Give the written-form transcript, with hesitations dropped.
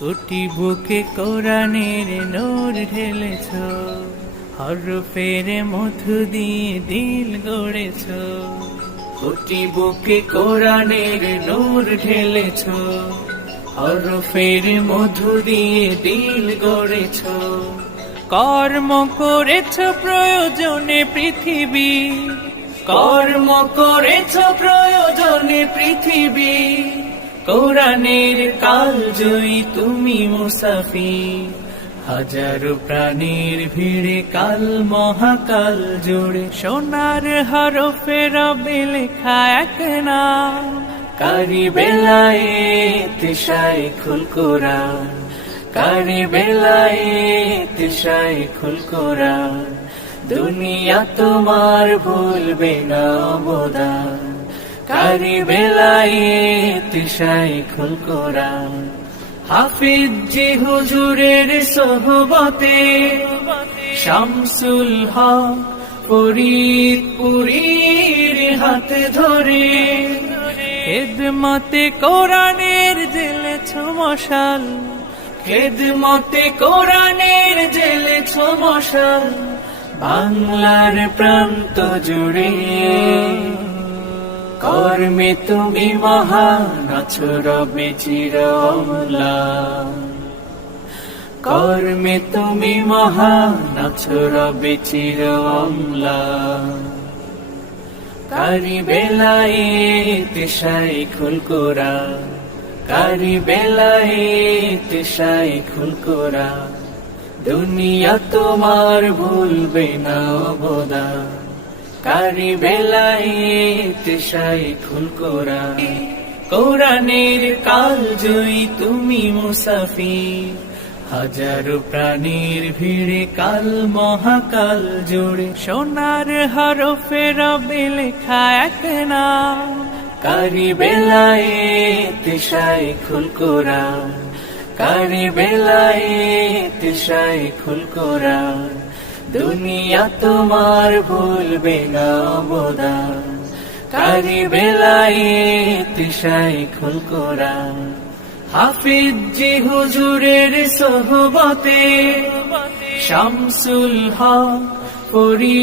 কোটি বুকে কোরআনের নূর ঢেলেছ, হরফের মধু দিয়ে দিল গড়েছ। কোটি বুকে কোরআনের নূর ঢেলেছ, হরফের মধু দিয়ে দিল গড়েছ। কর্ম করেছ প্রয়োজনে পৃথিবী, কর্ম করেছ প্রয়োজনে পৃথিবী। কোরআনের কালজয়ী তুমি মুসাফির, হাজারো প্রাণীর ভিড়ে কাল মহাকাল জুড়ে। সোনার হরফে রবে লেখা এক নাম, কারি বেলায়েত শাইখুল কোরআন, কারি বেলায়েত শাইখুল কোরআন। দুনিয়া তোমার ভুলবে না অবদান, কারি বেলায়েত শাইখুল কোরআন। হাফিজ জি হুজুরের সোহবতে শামসুল হক ফরিদপুরীর হাত ধরে, খেদমতে কোরআনের জ্বেলেছ মশাল, খেদমতে কোরআনের জ্বেলেছ মশাল। বাংলার প্রান্ত জুড়ে কর্মে তুমি মহান আছো রবে চির অম্লান, কর্মে তুমি মহান আছো রবে চির অম্লান। কারি বেলায়েত শাইখুল কোরআন, কারি বেলায়েত শাইখুল কোরআন। দুনিয়া তোমার ভুলবে না অবদান, কারি বেলায়েত শাইখুল কোরআন। কোরআনের কালজয়ী তুমি মুসাফির, হাজারো প্রাণীর ভিড়ে কাল মহাকাল জুড়ে। সোনার হরফে রবে লেখা এক নাম, কারি বেলায়েত শাইখুল কোরআন, কারি বেলায়েত শাইখুল কোরআন। দুনিয়া তোমার ভুলবে না অবদান, কারি বেলায়েত শাইখুল কোরআন। হাফিজ জি হুজুরের সোহবতে শামসুল হক ফরিদ